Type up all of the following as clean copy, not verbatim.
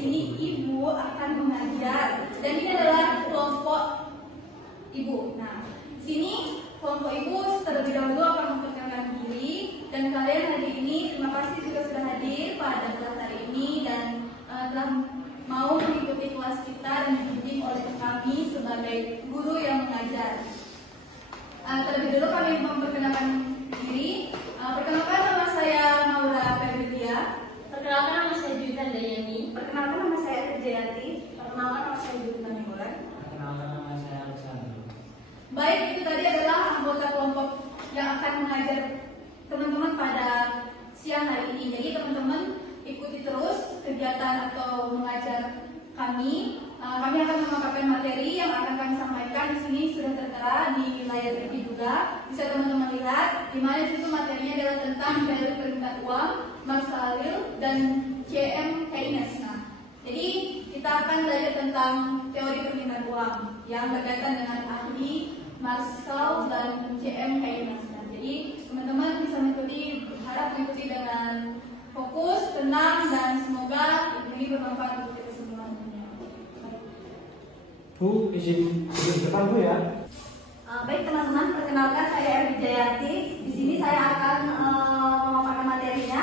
sini ibu akan mengajar dan ini adalah kelompok ibu. Nah, di sini kelompok ibu terlebih dahulu akan memperkenalkan diri dan kalian hari ini terima kasih juga sudah hadir pada kelas hari ini dan telah mau mengikuti kelas kita dan dibimbing oleh kami sebagai guru yang mengajar. Terlebih dulu kami memperkenalkan diri. Perkenalkan, nama saya Maura Febrilia. Perkenalkan, nama saya Julian Dayani. Perkenalkan, nama saya Rijayati. Perkenalkan, nama saya Julian Nimulan. Perkenalkan, nama saya Alexander. Baik, itu tadi adalah anggota kelompok yang akan mengajar teman-teman pada siang hari ini. Jadi teman-teman ikuti terus kegiatan atau mengajar kami. Kami akan memaparkan materi yang akan kami sampaikan. Di sini sudah tertera di layar TV juga. Bisa teman-teman lihat. Di mana itu materinya adalah tentang teori permintaan uang, Marshall dan J.M. Keynes. Nah, jadi kita akan belajar tentang teori permintaan uang yang berkaitan dengan ahli Marshall dan J.M. Keynes. Nah, jadi teman-teman bisa mengikuti, harap mengikuti dengan fokus, tenang, dan semoga ini bermanfaat untuk kita semua. Bu, izin depan Bu ya. Baik teman-teman, perkenalkan saya Rijayati. Di sini saya akan memaparkan materinya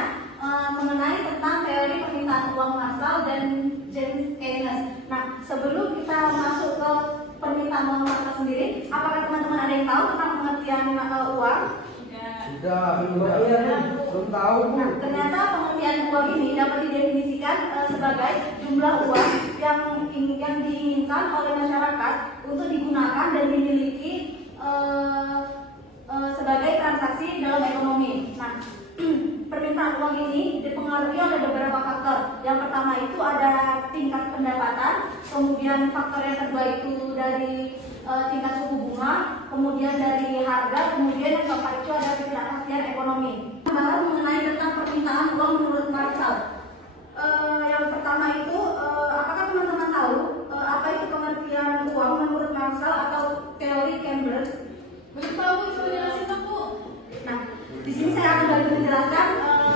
mengenai tentang teori permintaan uang Marshall dan James Keynes. Nah, sebelum kita masuk ke permintaan uang Marshall sendiri, apakah teman-teman ada yang tahu tentang pengertian uang? Sudah, belum tahu Bu. Nah, ternyata pengertian uang ini dapat didefinisikan sebagai jumlah uang yang diinginkan oleh masyarakat untuk digunakan dan dimiliki sebagai transaksi dalam ekonomi. Nah, permintaan uang ini dipengaruhi oleh beberapa faktor. Yang pertama itu ada tingkat pendapatan, kemudian faktor yang kedua itu dari tingkat suku bunga, kemudian dari harga, kemudian yang keempat itu ada ketidakpastian ekonomi. Bahas mengenai tentang permintaan uang menurut Marshall. Yang pertama itu, apakah teman-teman tahu apa itu pengertian uang menurut Marshall atau teori Cambridge? Belum tahu, coba jelasin Bu. Nah, di sini saya akan bantu menjelaskan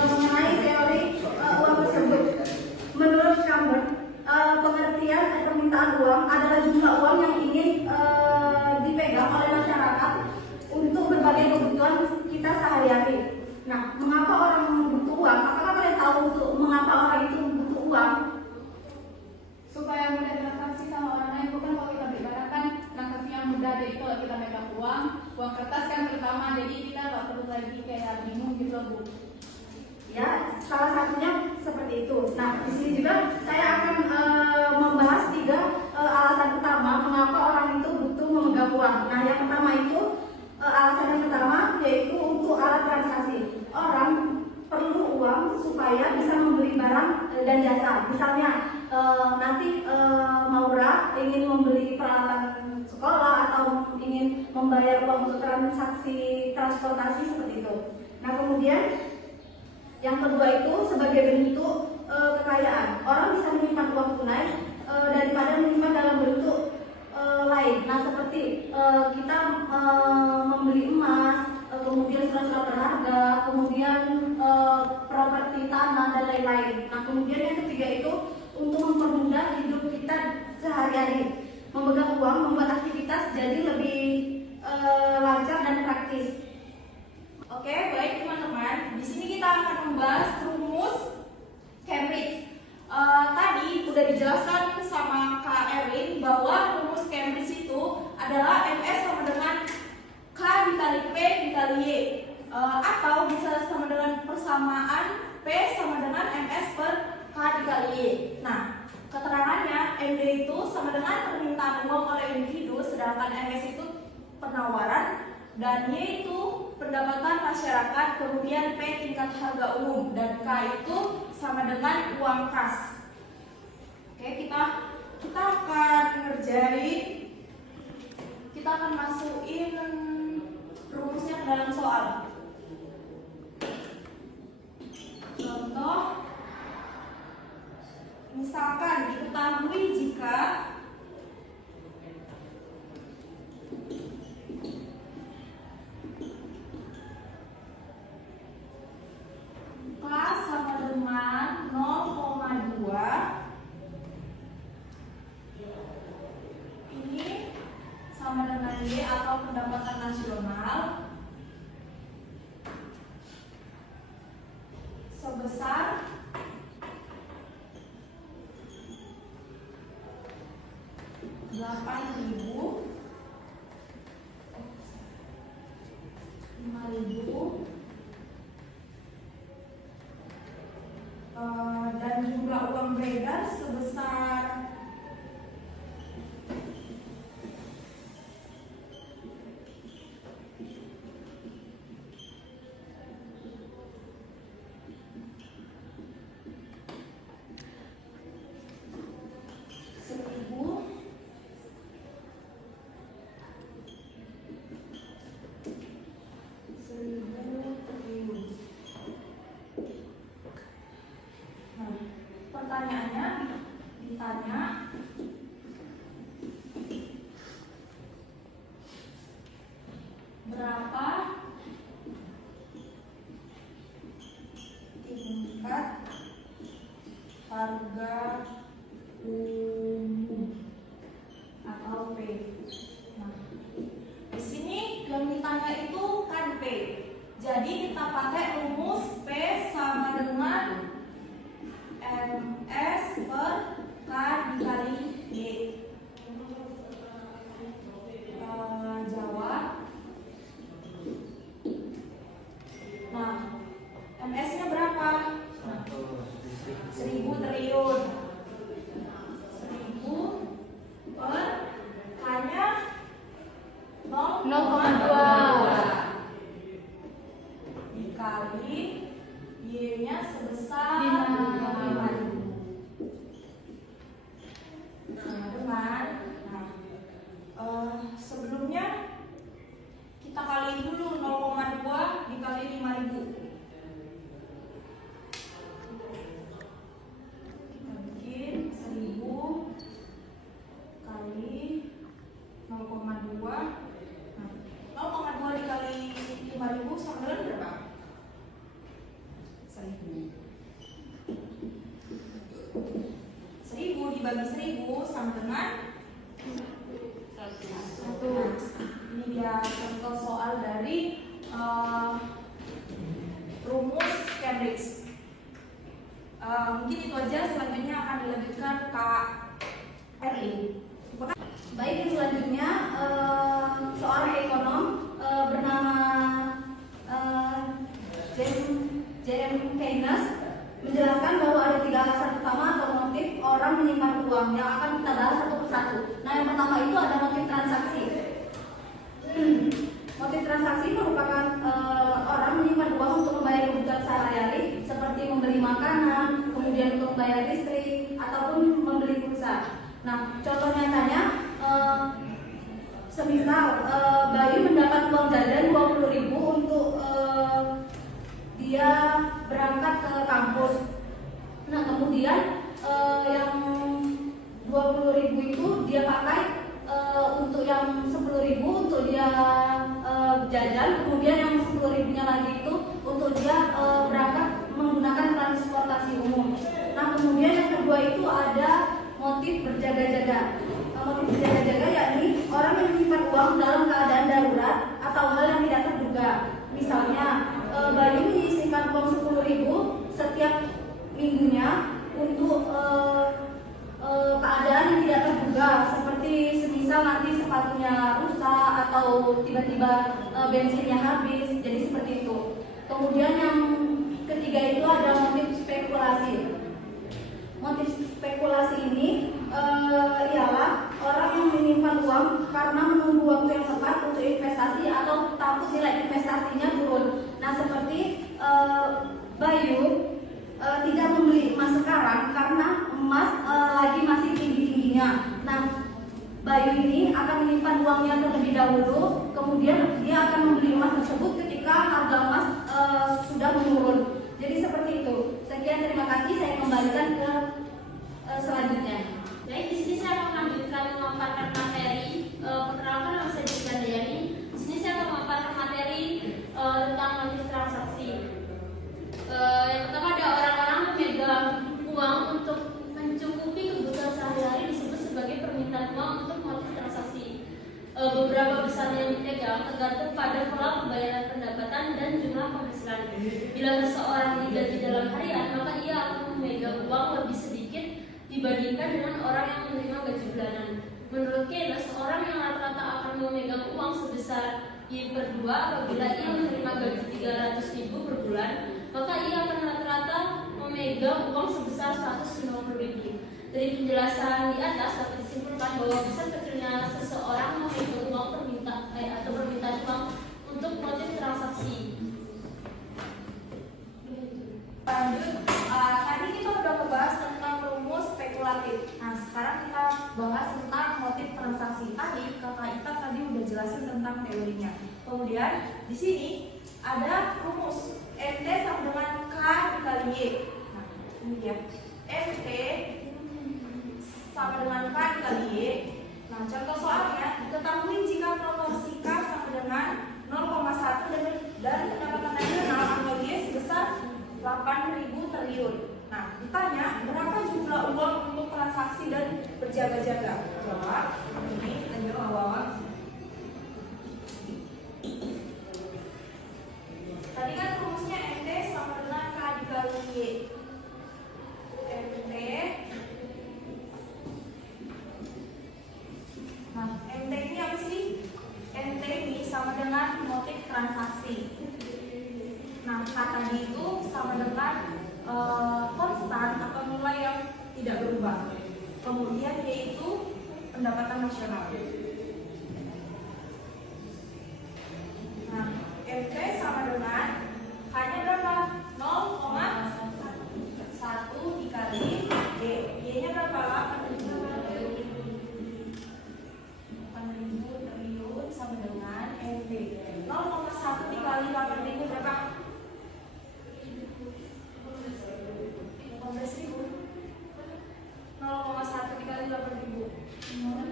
mengenai teori uang tersebut. Menurut Cambridge, pengertian permintaan uang adalah jumlah uang yang ingin dipegang oleh masyarakat untuk berbagai kebutuhan kita sehari-hari. Nah, mengapa orang butuh uang? Apakah kalian tahu untuk mengapa orang itu butuh uang? Supaya mudah transaksi sama orang lain. Bukan kalau kita beribadah kan transaksi yang mudah. Jadi kalau kita megang uang kertas kan pertama, jadi kita nggak perlu lagi kayak bingung gitu Bu. Ya, salah satunya seperti itu. Nah, di sini juga saya akan membahas 3 alasan utama mengapa orang itu butuh memegang uang. Nah, yang pertama itu alasan yang pertama yaitu untuk alat transaksi. Orang perlu uang supaya bisa membeli barang dan jasa. Misalnya nanti Maura ingin membeli peralatan sekolah atau ingin membayar uang untuk transaksi transportasi seperti itu. Nah, kemudian yang kedua itu sebagai bentuk kekayaan. Orang bisa menyimpan uang tunai daripada menyimpan dalam bentuk lain. Nah, seperti kita membeli emas, kemudian surat-surat berharga, kemudian properti tanah dan lain-lain. Nah, kemudian yang ketiga itu untuk mempermudah hidup kita sehari-hari. Memegang uang membuat aktivitas jadi lebih lancar dan praktis. Oke, baik teman-teman. Di sini kita akan membahas rumus Cambridge. Tadi udah dijelaskan sama Kak Erwin bahwa rumus Cambridge itu adalah MS sama dengan K dikali P dikali Y, atau bisa sama dengan persamaan P sama dengan MS per K dikali Y. Nah, keterangannya MD itu sama dengan permintaan uang oleh individu, sedangkan MS itu penawaran, dan Y itu pendapatan masyarakat, kemudian P tingkat harga umum, dan K itu sama dengan uang kas. Oke, kita akan ngerjain, kita akan masukin rumusnya ke dalam soal. Contoh, misalkan diketahui jika K sama dengan 0,2 PNB atau pendapatan nasional sebesar Rp8.000, Rp5.000, dan jumlah uang beredar sebesar pertanyaannya ditanya berapa tingkat harga umum atau P. Nah, di sini yang ditanya itu kan P. Jadi kita pakai rumus P sama dengan MS per K dikali D. Jawab. Nah, MS-nya berapa? 1000 triliun. 1000 per K-nya 0,2 dikali Y-nya sebesar 5.000. Sebelumnya kita kali dulu 0,2 dikali 5.000. Kita bikin 1000 kali 0,2. Nah, 0,2 dikali 5.000 sama dengan berapa? 1000. 1000 dibagi 1000 sama dengan 1. Ini dia contoh soal dari rumus Cambridge. Mungkin itu aja, selanjutnya akan dilanjutkan Kak Erlin. Baik, yang selanjutnya seorang ekonom bernama James Keynes menjelaskan bahwa ada 3 alasan utama atau motif orang menyimpan uang yang akan kita bahas satu persatu. Nah, yang pertama itu ada motif transaksi. Motif transaksi merupakan orang menyimpan uang untuk membayar kebutuhan sehari-hari seperti membeli makanan, kemudian untuk membayar listrik ataupun membeli pulsa. Nah, contoh nyatanya semisal Bayu mendapat uang jajan 20.000 untuk dia berangkat ke kampus. Nah, kemudian yang 20.000 itu dia pakai untuk yang 10.000 untuk dia jajan, kemudian yang 10.000-nya lagi itu untuk dia berangkat menggunakan transportasi umum. Nah, kemudian yang kedua itu ada motif berjaga-jaga. Motif berjaga-jaga yakni orang yang menyimpan uang dalam keadaan darurat atau hal yang tidak terduga. Misalnya Bayu menyisihkan uang 10.000 setiap minggunya untuk keadaan yang tidak terduga, seperti semisal nanti sepatunya rusak atau tiba-tiba bensinnya habis, jadi seperti itu. Kemudian yang ketiga itu ada motif spekulasi. Motif spekulasi ini ialah orang yang menyimpan uang karena menunggu waktu yang tepat untuk investasi atau takut nilai investasinya turun. Nah, seperti Bayu tidak membeli emas sekarang karena emas lagi masih tinggi-tingginya. Nah, Bayu ini akan menyimpan uangnya terlebih dahulu, kemudian dia akan membeli emas tersebut ketika harga emas sudah menurun. Jadi seperti itu. Sekian, terima kasih. Saya kembalikan ke selanjutnya. Baik, di sini saya akan melanjutkan memaparkan materi. Perkenalkan, nama saya Jessica Dayani. perusahaan yang dipegang tergantung pada pola pembayaran pendapatan dan jumlah penghasilan. Bila seseorang digaji dalam harian, maka ia akan memegang uang lebih sedikit dibandingkan dengan orang yang menerima gaji bulanan. Menurut Keynes, orang yang rata-rata akan memegang uang sebesar Y/2 apabila ia menerima gaji 300.000 per bulan, maka ia akan rata-rata memegang uang sebesar 150.000. Dari penjelasan di atas dapat disimpulkan bahwa besar kecilnya seseorang memegang uang permintaan uang untuk motif transaksi. Lanjut, tadi kita udah membahas tentang rumus spekulatif. Nah, sekarang kita bahas tentang motif transaksi. Tadi Kakak Ita tadi udah jelasin tentang teorinya. Kemudian di sini ada rumus MT sama dengan K dikali Y. Nah, ini dia. MT sama dengan K dikali Y. Nah, contoh soalnya diketahui jika proporsi K sama dengan 0,1 dan pendapatan nasional atau Y sebesar 8.000 triliun. Nah, ditanya berapa jumlah uang untuk transaksi dan berjaga-jaga? Jawab ini, lanjut awal. Tadi kan rumusnya MT sama dengan K dikali Y. MT. Nah, MT ini apa sih? MT ini sama dengan motif transaksi. Nah, K tadi itu sama dengan konstan atau nilai yang tidak berubah. Kemudian yaitu pendapatan nasional. Nah, MT sama dengan K-nya berapa? 0,1 dikali Y. Y-nya berapa? 8.000 triliun sama dengan MT. 0,1 dikali 8.000 berapa? 15.000. 0,1 dikali 8.000. 0,1.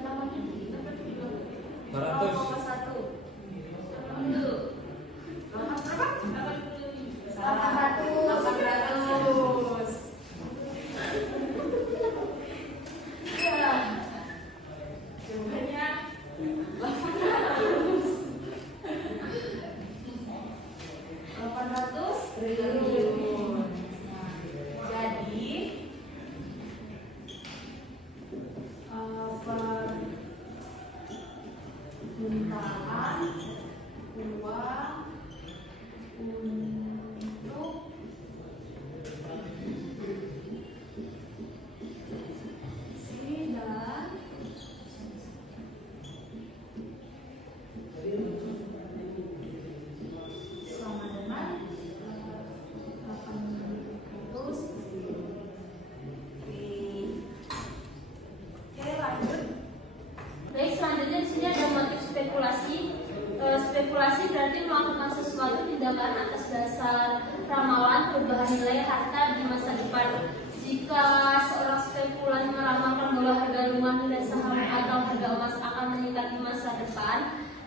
Spekulasi berarti melakukan sesuatu tindakan atas dasar ramalan perubahan nilai harta di masa depan. Jika seorang spekulan meramalkan bahwa harga rumah, nilai saham atau harga emas akan meningkat di masa depan,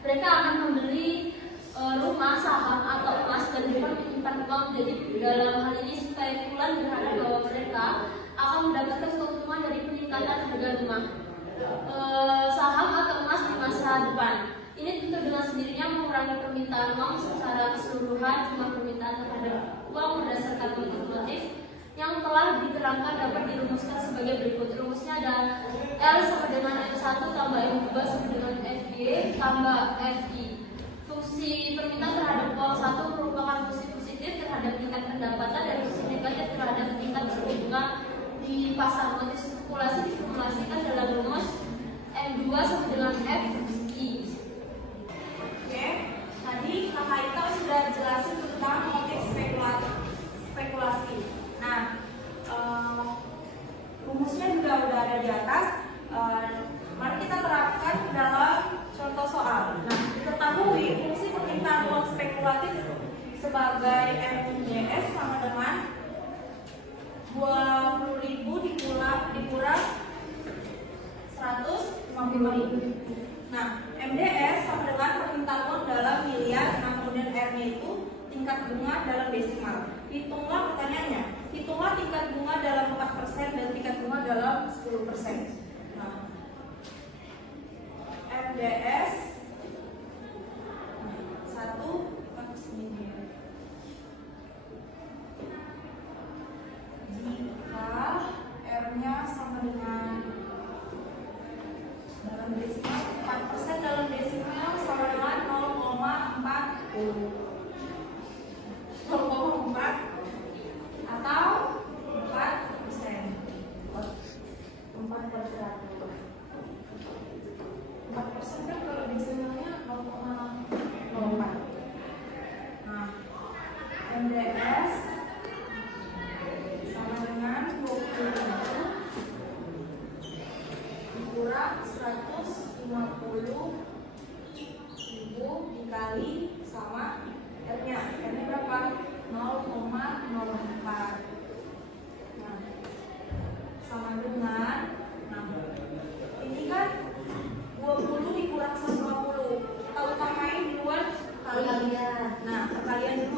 mereka akan membeli rumah, saham atau emas dan bukan menyimpan uang. Jadi dalam hal ini spekulan berharap bahwa mereka akan mendapatkan keuntungan dari peningkatan harga rumah, saham atau emas di masa depan. Ini tentu dengan sendirinya mengurangi permintaan uang secara keseluruhan. Jumlah permintaan terhadap uang berdasarkan motif-motif yang telah diterangkan dapat dirumuskan sebagai berikut. Rumusnya ada L sama dengan M1 tambah M2 sama dengan FY tambah FI. Fungsi permintaan terhadap uang 1 merupakan fungsi positif terhadap tingkat pendapatan dan fungsi negatif terhadap tingkat suku bunga di pasar. Motif spekulasi diformulasikan dalam rumus M2 sama dengan FI. Oke, tadi Kakak Ita sudah jelasin tentang motif spekulasi. Nah, rumusnya juga udah ada di atas. Mari kita terapkan dalam contoh soal. Nah, diketahui fungsi permintaan uang spekulatif sebagai MDS sama dengan 20.000 dikurang 150.000. Nah, MDS sama dengan permintaan uang dalam miliar. Nah, kemudian R-nya itu tingkat bunga dalam desimal. Hitunglah pertanyaannya. Hitunglah tingkat bunga dalam 4% dan tingkat bunga dalam 10%. Nah, MDS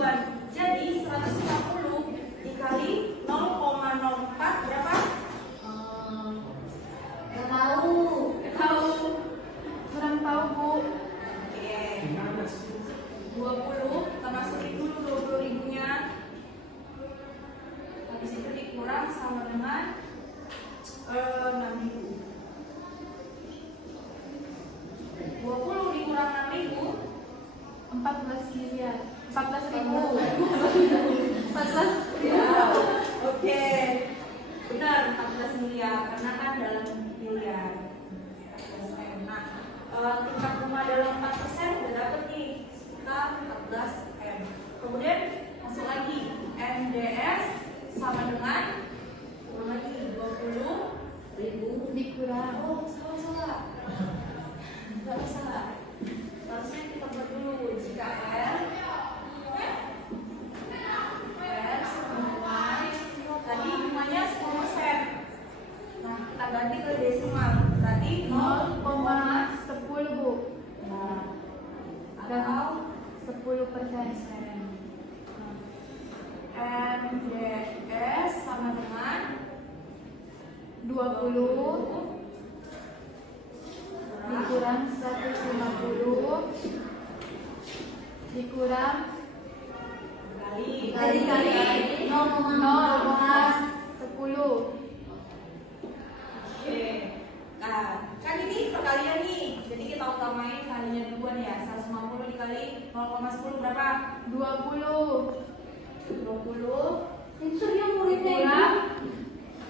ribuan. Jadi 150 dikali 0,04 berapa? Nggak tahu. Kurang tahu Bu. Oke. 20 kita masukin dulu 20 ribunya. Habis itu dikurang sama dengan 6.000. 20 dikurang 6.000 14 miliar. 14.000. 14 ya. Oke. Benar 14 miliar karena kan dalam miliar. Nah, tingkat rumah dalam 4% udah dapet nih sekitar 14 M. Kemudian masuk lagi NDS sama dengan kurang lagi 20.000 Dikurang. Oh, salah. Nggak salah. Harusnya kita buat dulu jika R tadi bunganya 10%. Nah, kita ganti ke desimal. Berarti 0,10 Bu. Nah, Atau 10%. NDS sama dengan 20 dikurang 150 dikurang kali 0,10. Oke. Nah, kan ini perkalian nih. Jadi kita utamain kalinya duluan ya. 150 dikali 0,10 berapa? 20 Itu yang muridnya dikurang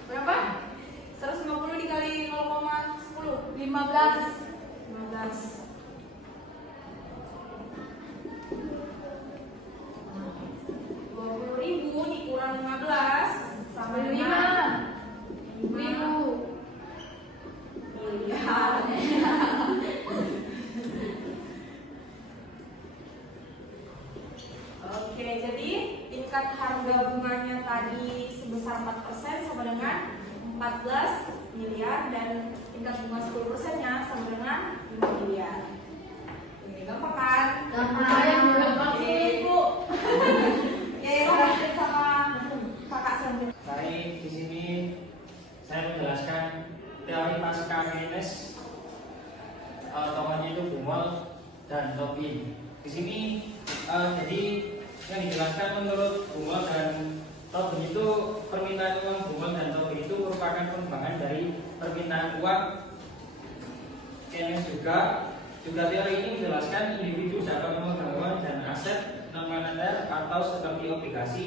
berapa? 150 dikali 0,10 15. 20.000 dikurang 15 sama 5 dengan ribu. miliar. Oke, jadi tingkat harga bunganya tadi sebesar 4% sama dengan 14 miliar dan tingkat bunga 10%-nya sama dengan 5 miliar. Oke, gampang kan? Gampang sih, Bu. Oke, lanjut sama Kakak Sambil. Baik, di sini saya menjelaskan teori pasca Keynes, tokohnya itu Bumol dan Tobin. Di sini jadi yang dijelaskan menurut Bumol dan Tobin itu permintaan uang Bumol dan Tobin itu merupakan pengembangan dari permintaan uang Keynes juga teori ini menjelaskan individu dapat memegang uang dan aset non moneter atau seperti obligasi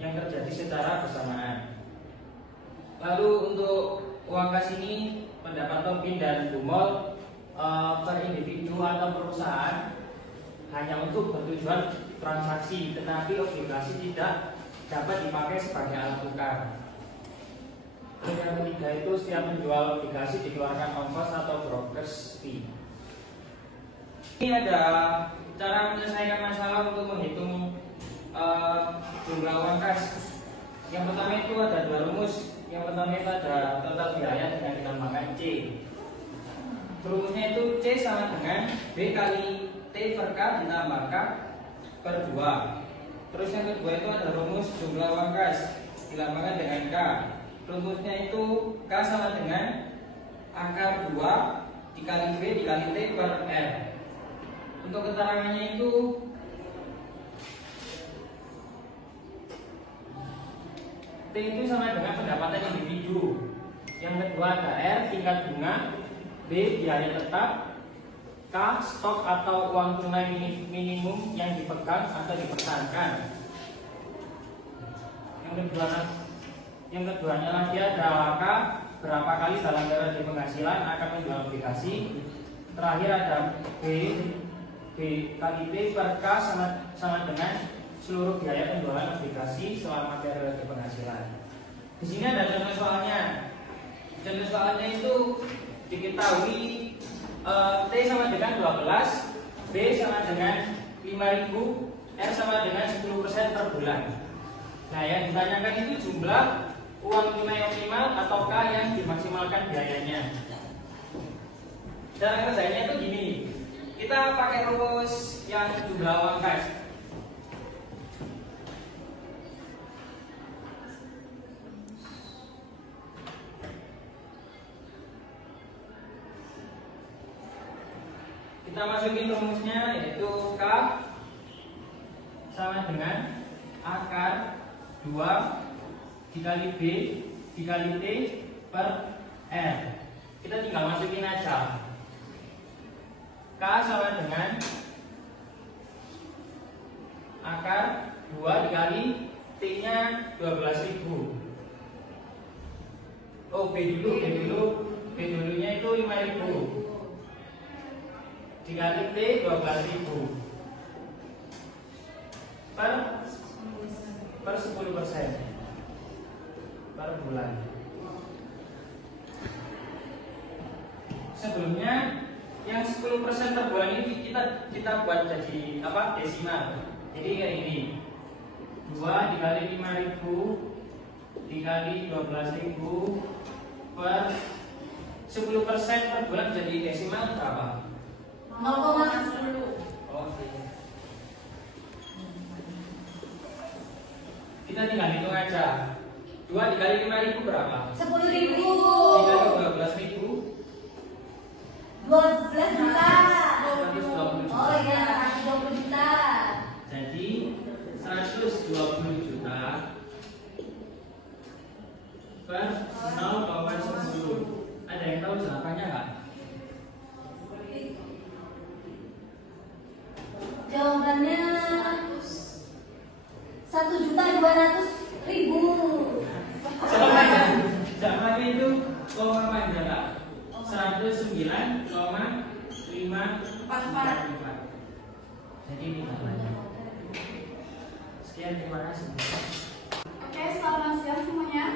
yang terjadi secara bersamaan. Lalu untuk uang kas ini pendapat Tobin dan Bumol per individu atau perusahaan hanya untuk bertujuan transaksi, tetapi obligasi tidak dapat dipakai sebagai alat tukar. Terus yang ketiga itu setiap menjual obligasi dikeluarkan ongkos atau brokers fee. Ini ada cara menyelesaikan masalah untuk menghitung jumlah uang kas. Yang pertama itu ada dua rumus. Yang pertama itu ada total biaya dengan dinamakan C. Rumusnya itu C sama dengan B kali T per K ditambah K per 2. Terus yang kedua itu ada rumus jumlah uang kas dilambangkan dengan K. Rumusnya itu K sama dengan akar 2 dikali B dikali T per R. Untuk keterangannya itu T itu sama dengan pendapatan individu. Yang kedua ada R tingkat bunga, B biaya tetap, K stok atau uang tunai minimum yang dipegang atau dipertahankan. Yang keduanya lagi ada K berapa kali dalam periode penghasilan akan menjual obligasi. Terakhir ada B kali T per K sama dengan seluruh biaya penjualan obligasi selama periode penghasilan. Di sini ada contoh soalnya. Contoh soalnya itu diketahui T sama dengan 12, B sama dengan 5.000, R sama dengan 10% per bulan. Nah, yang ditanyakan itu jumlah uang tunai optimal atau K yang dimaksimalkan biayanya. Cara kerjanya itu gini. Kita pakai rumus yang jumlah uang kas. Kita masukin rumusnya, yaitu K sama dengan akar 2 dikali B dikali T per R. Kita tinggal masukin aja. K sama dengan akar 2 dikali T nya 12.000. Oh, B dulunya itu 5.000 dikali T 12.000 per 10% per bulan. Sebelumnya yang 10% per bulan ini kita buat jadi apa? Desimal. Jadi kayak ini. 2 dikali 5.000 dikali 12.000 per 10% per bulan jadi desimal berapa? 0,10. Oke. Kita tinggal hitung aja. 2 dikali 5.000 berapa? 10.000. Dikali 12.000 12 juta. 120 juta. Oh iya, 120 juta. Jadi 120 juta per 0,10. Ada yang tahu jawabannya nggak? Jawabannya 1.200.000. Jawabannya itu koma panjang 109,544. Jadi ini jawabannya. Sekian, terima kasih. Oke, selamat siang semuanya.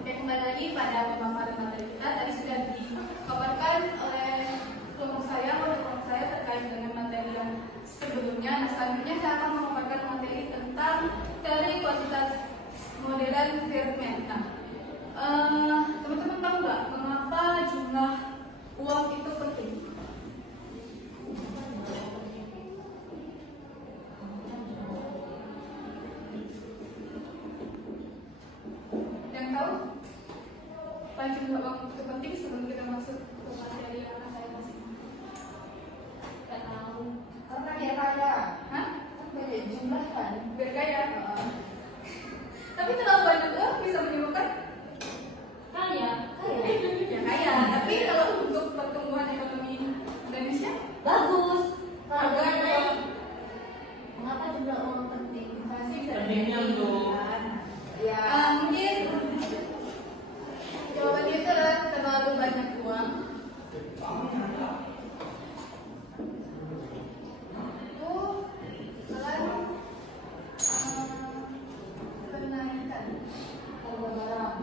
Oke, kembali lagi pada pemaparan materi kita. Tadi sudah dipaparkan oleh kelompok saya terkait dengan materi yang sebelumnya. Nah, selanjutnya saya akan memaparkan materi tentang teori kuantitas modern Friedman. Nah, teman-teman tahu nggak mengapa jumlah uang itu penting? Yang tahu? Apa jumlah uang itu penting sebelum kita masuk ke materi yang akan saya kasih? Nggak tahu. Karena dia kaya. Hah? Banyak jumlah kan. Bergaya. Tapi terlalu banyak uang bisa menyebabkan Kaya. ya kaya. Tapi kalau untuk pertumbuhan ekonomi Indonesia Bagus. Harganya. Mengapa jumlah uang penting? pasti bisa Pentingnya untuk Ya. mungkin jawabannya itu adalah terlalu banyak uang. Kenaikan harga barang.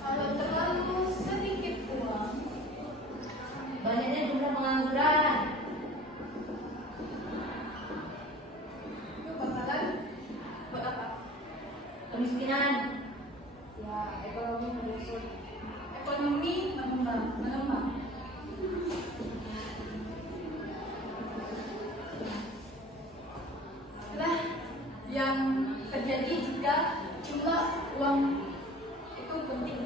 Kalau terlalu sedikit uang, Banyaknya jumlah pengangguran. itu bakalan buat apa? Kemiskinan. Ya, ekonomi menyusut. Ekonomi melemah. Itulah yang terjadi jika jumlah uang itu penting.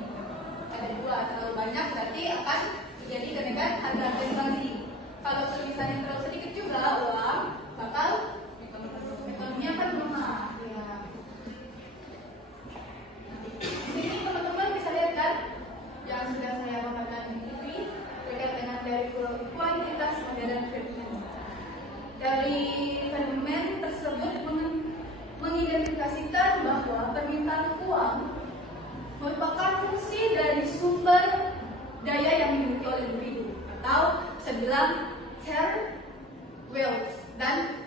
Ada dua, terlalu banyak berarti akan terjadi kenaikan harga inflasi. Kalau misalnya terlalu sedikit juga uang, bakal ekonominya akan melemah. Ya. Di sini teman-teman bisa lihat kan yang sudah saya paparkan di TV terkait dengan teori kuantitas modern Friedman. Teori Friedman tersebut mengidentifikasikan bahwa permintaan uang merupakan fungsi dari sumber daya yang dimiliki oleh individu atau sebilang wealth dan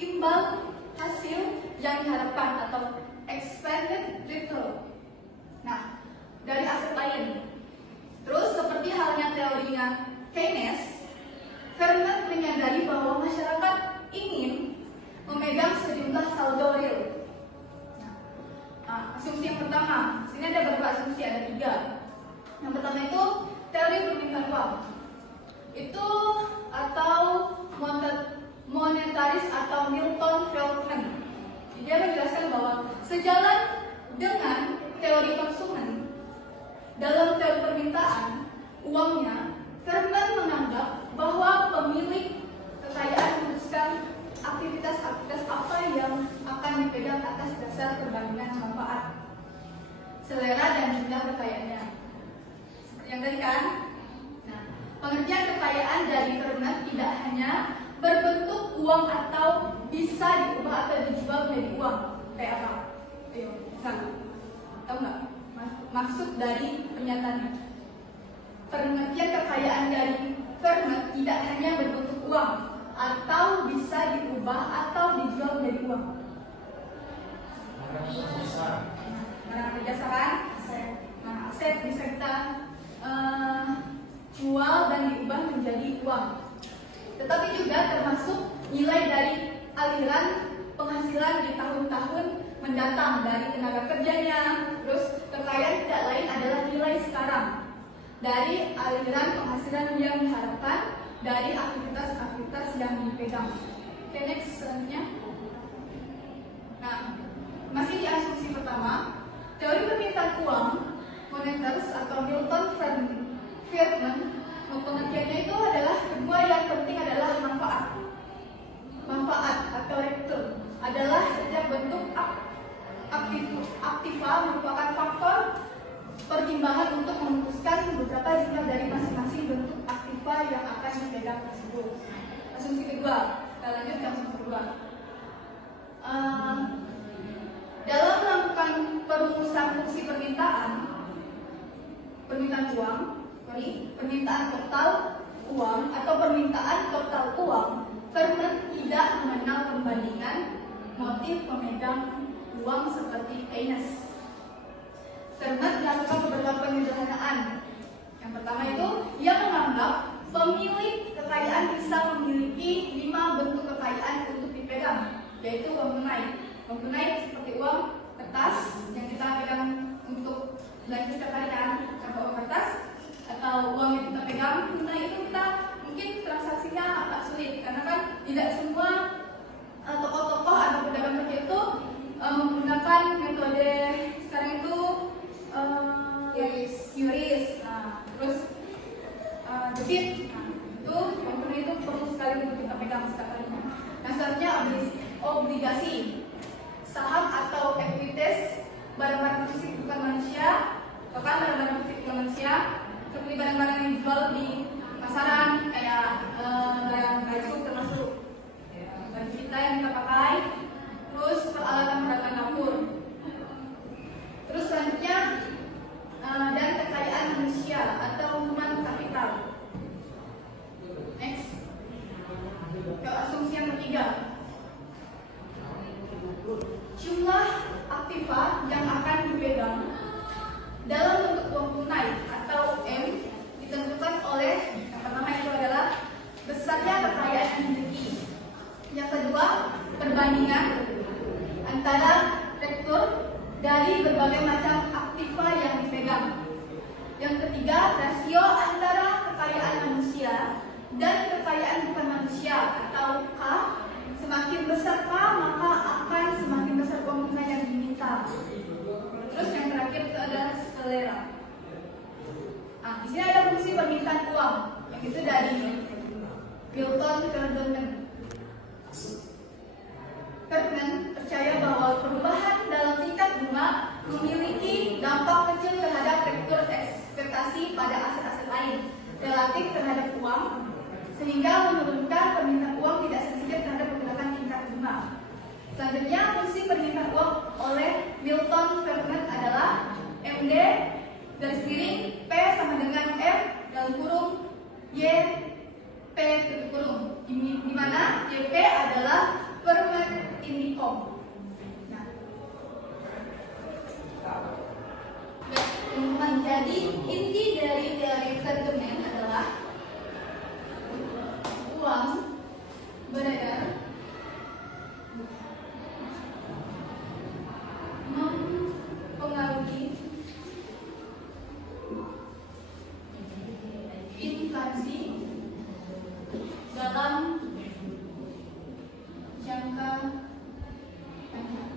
imbal hasil yang diharapkan atau expected return. Nah, dari aset lain. Terus seperti halnya teorinya Keynes, Friedman menyadari bahwa masyarakat ingin memegang sejumlah saldo real. Nah, asumsi yang pertama, sini ada beberapa asumsi, ada 3. Yang pertama itu teori permintaan uang. Itu atau monetaris atau Milton Friedman. Dia menjelaskan bahwa Sejalan dengan teori konsumen, dalam teori permintaan uangnya, Vernon menganggap bahwa pemilik kekayaan memutuskan aktivitas-aktivitas apa yang akan dipegang atas dasar perbandingan manfaat, selera dan jumlah kekayaannya. Seperti yang tadi kan? Nah, pengertian kekayaan dari Vernon tidak hanya berbentuk uang atau bisa diubah atau dijual menjadi uang. Kayak apa? Ayo, sama. Tahu nggak? Maksud dari pernyataannya. Pengertian kekayaan dari Vernon tidak hanya berbentuk uang atau bisa diubah atau dijual menjadi uang. Barang atau jasa kan? Nah, aset bisa kita jual dan diubah menjadi uang. Tetapi juga termasuk nilai dari aliran penghasilan di tahun-tahun mendatang dari tenaga kerjanya. Terus kekayaan tidak lain adalah nilai sekarang dari aliran penghasilan yang diharapkan dari aktivitas-aktivitas yang dipegang. Oke, next selanjutnya. Nah, masih di asumsi pertama, teori permintaan uang moneters atau Milton Friedman, pengertiannya itu adalah kedua yang penting adalah manfaat. Manfaat atau return adalah setiap bentuk aktiva merupakan faktor pertimbangan untuk memutuskan beberapa jumlah dari masing-masing bentuk aktiva yang akan dipegang tersebut. Asumsi kedua, kita lanjut ke asumsi kedua. Dalam melakukan perumusan fungsi permintaan total uang atau permintaan total uang, Vernon tidak mengenal pembandingan motif pemegang uang seperti Keynes. Vernon melakukan beberapa penyederhanaan. Yang pertama itu, ia menganggap pemilik kekayaan bisa memiliki 5 bentuk kekayaan untuk dipegang, yaitu uang tunai. Uang tunai seperti uang kertas yang kita pegang untuk belanja setiap hari kan, atau uang kertas, atau uang yang kita pegang tunai itu kita mungkin transaksinya agak sulit karena kan tidak semua tokoh-tokoh atau pedagang kecil itu menggunakan metode sekarang itu QRIS, terus debit. Itu uang tunai itu perlu sekali untuk kita pegang setiap harinya. Nah, selanjutnya obligasi, saham atau ekuitas, barang-barang fisik bukan manusia, bahkan barang-barang fisik bukan manusia, seperti barang-barang yang dijual di pasaran kayak barang baju termasuk baju kita yang kita pakai, terus peralatan dapur. Terus selanjutnya dan kekayaan manusia atau human capital. Next, ke asumsi yang ketiga. Jumlah aktiva yang akan dipegang dalam bentuk uang tunai atau M ditentukan oleh yang pertama itu adalah besarnya kekayaan yang dimiliki. Yang kedua, perbandingan antara rektur dari berbagai macam aktiva yang dipegang. Yang ketiga, rasio antara kekayaan manusia dan kekayaan bukan manusia atau K. Semakin besar K, maka akan semakin besar uang tunai yang diminta. Terus yang terakhir itu adalah selera. Nah, di sini ada fungsi permintaan uang, yang itu dari Milton Friedman. Friedman percaya bahwa perubahan dalam tingkat bunga memiliki dampak kecil terhadap rektur ekspektasi pada aset-aset lain relatif terhadap uang, sehingga menurunkan permintaan uang tidak sensitif terhadap pergerakan tingkat bunga. Selanjutnya, fungsi permintaan uang oleh Milton Friedman adalah MD garis miring P sama dengan F dalam kurung Y P tutup kurung, di mana YP adalah permanent income. Nah, menjadi inti dari teori Friedman adalah uang beredar mempengaruhi inflasi dalam jangka panjang.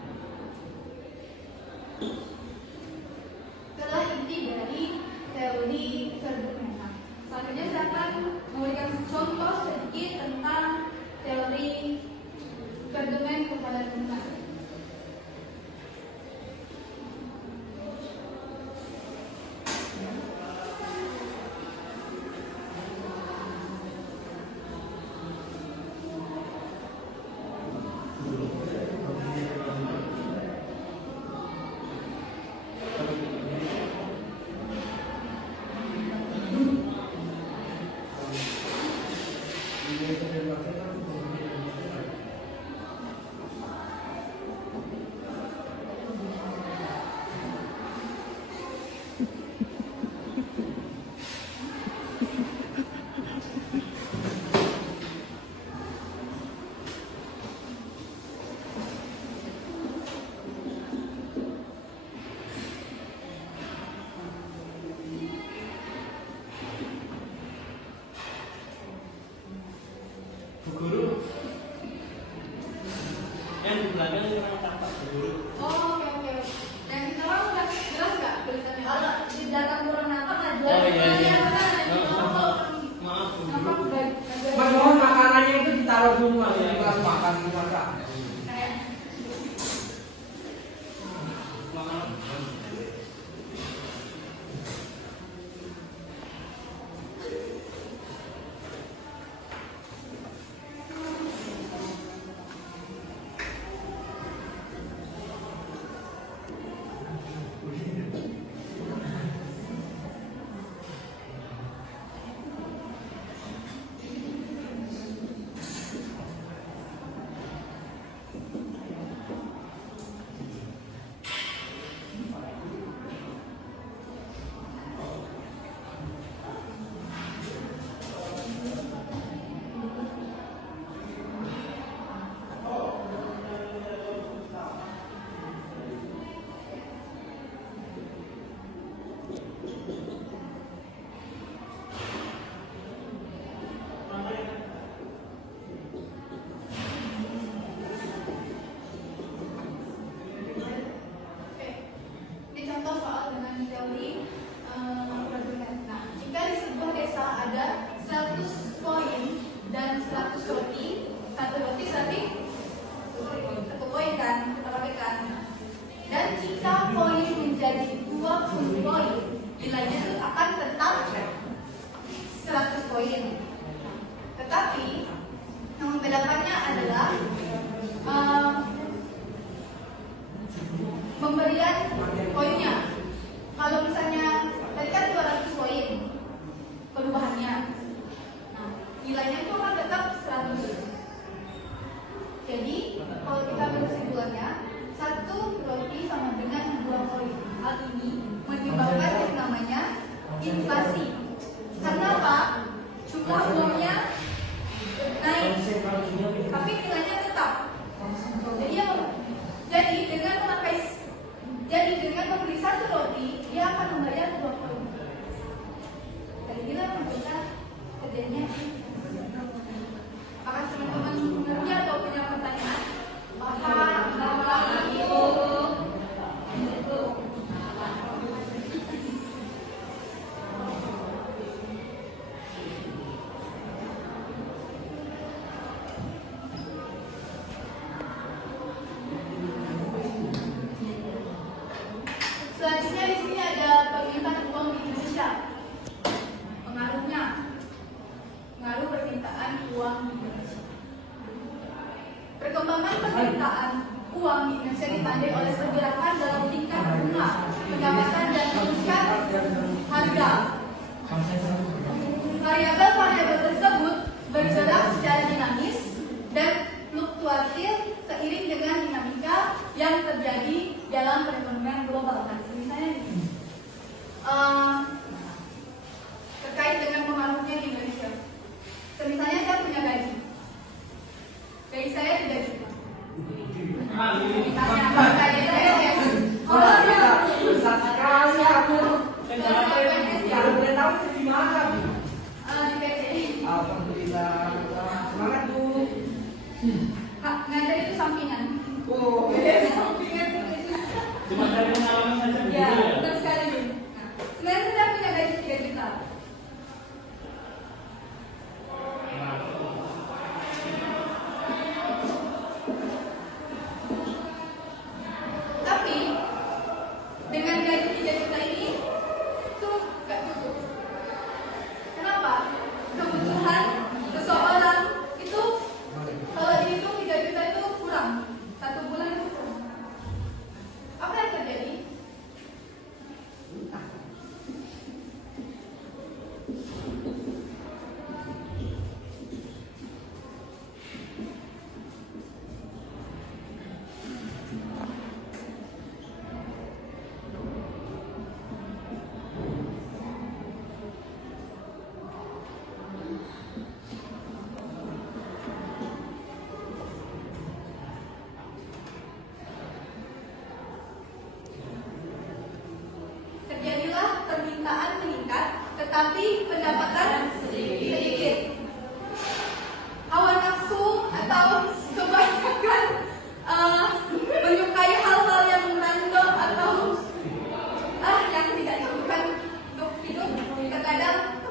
uang di Indonesia ditandai oleh pergerakan dalam tingkat bunga, pendapatan dan tingkat harga. Variabel-variabel tersebut bergerak secara dinamis dan fluktuatif seiring dengan dinamika yang terjadi dalam perekonomian global. Nah, misalnya ini terkait dengan pengaruhnya di Indonesia. Misalnya saya punya gaji saya 3 juta. Misalnya di PT. Ngajar itu sampingan. Cuma dari pengalaman saja. Ya, betul sekali. Sebenarnya saya punya gaji 3 juta. Tapi dengan gaji 3 juta ini tuh gak cukup. Kenapa? Kebutuhan seseorang itu kalau dihitung 3 juta itu kurang. 1 bulan itu kurang. Apa yang terjadi? Terjadilah permintaan meningkat, tetapi pendapatan sedikit. Hawa nafsu atau kebanyakan menyukai hal-hal yang random atau yang tidak dilakukan untuk hidup terkadang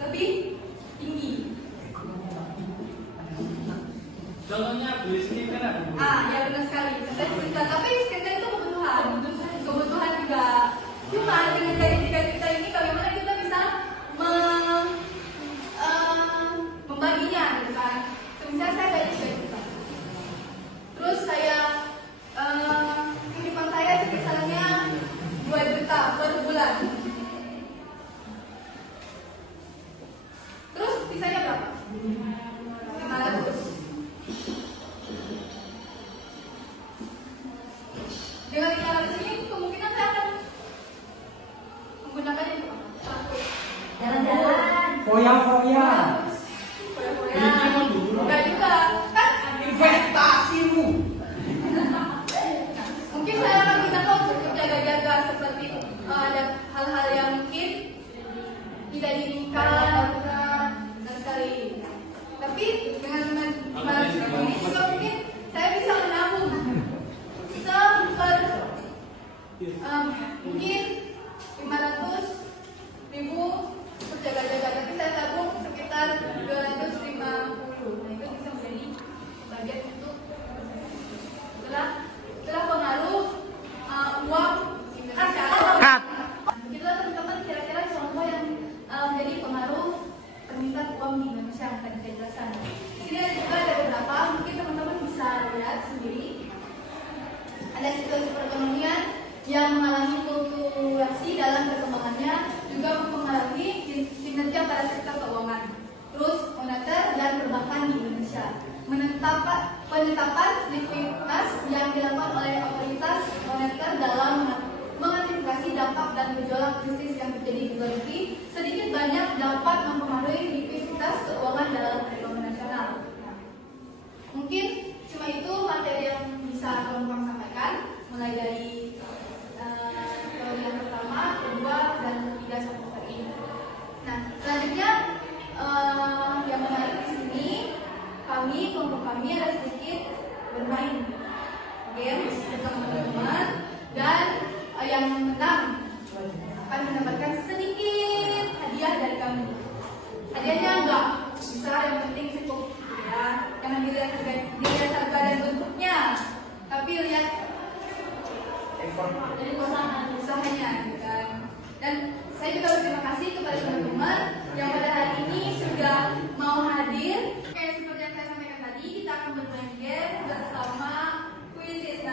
lebih tinggi. Contohnya beli skincare. Ya benar sekali. Tapi skincare itu kebutuhan juga. Cuma dengan gaji 3 juta ini bagaimana kita bisa membaginya, gitu kan? Misalnya saya gaji 3 juta, terus saya kehidupan saya sekitarnya 2 juta per bulan. Terus sisanya berapa? 500. Dengan 500 ini kemungkinan saya akan menggunakannya untuk apa? Jalan-jalan. Foya-foya. Enggak juga. Kan Investasimu. mungkin saya akan gunakan untuk jaga-jaga seperti ada hal-hal yang mungkin tidak diinginkan dan sekali. Tapi dengan 500 ini juga mungkin saya bisa menabung mungkin 500.000 untuk jaga-jaga, tapi saya tabung sekitar 250. Nah, itu bisa menjadi bagian untuk setelah pengaruh uang Cut. Itulah teman-teman kira-kira contoh yang menjadi pengaruh permintaan uang di Indonesia yang tadi saya jelaskan. Di sini juga ada beberapa, mungkin teman-teman bisa lihat sendiri. Ada situasi perekonomian yang mengalami fluktuasi dalam perkembangannya, juga mempengaruhi kinerja pada sektor keuangan, terus moneter dan perbankan di Indonesia. Penetapan likuiditas yang dilakukan oleh otoritas moneter dalam mengantisipasi dampak dan gejolak krisis yang terjadi di luar negeri sedikit banyak dapat mempengaruhi likuiditas keuangan dalam perekonomian nasional. Mungkin cuma itu materi yang bisa teman-teman sampaikan, mulai dari teori yang pertama, kedua, dan ketiga sampai hari ini. Nah, selanjutnya yang menarik di sini, kelompok kami ada sedikit bermain games bersama teman-teman, dan yang menang akan mendapatkan sedikit hadiah dari kami. Hadiahnya enggak besar, yang penting cukup ya. Jangan dilihat harga dan bentuknya, tapi lihat dari usahanya, gitu kan. Dan saya juga berterima kasih kepada teman-teman yang pada hari ini sudah mau hadir. Oke, seperti yang saya sampaikan tadi, kita akan bermain game bersama quizzes.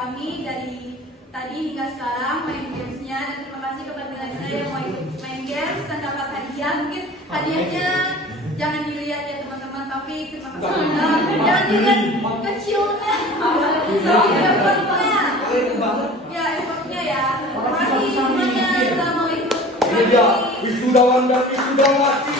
kami dari tadi hingga sekarang main gamesnya, dan terima kasih kepada saya yang mau ikut main games dan dapat hadiah. Mungkin hadiahnya jangan dilihat ya teman-teman, tapi terima kasih. Jangan dilihat kecilnya, tapi effortnya. Ya effortnya ya. Terima kasih semuanya telah mau ikut. Ini dia wisudawan dan wisudawati.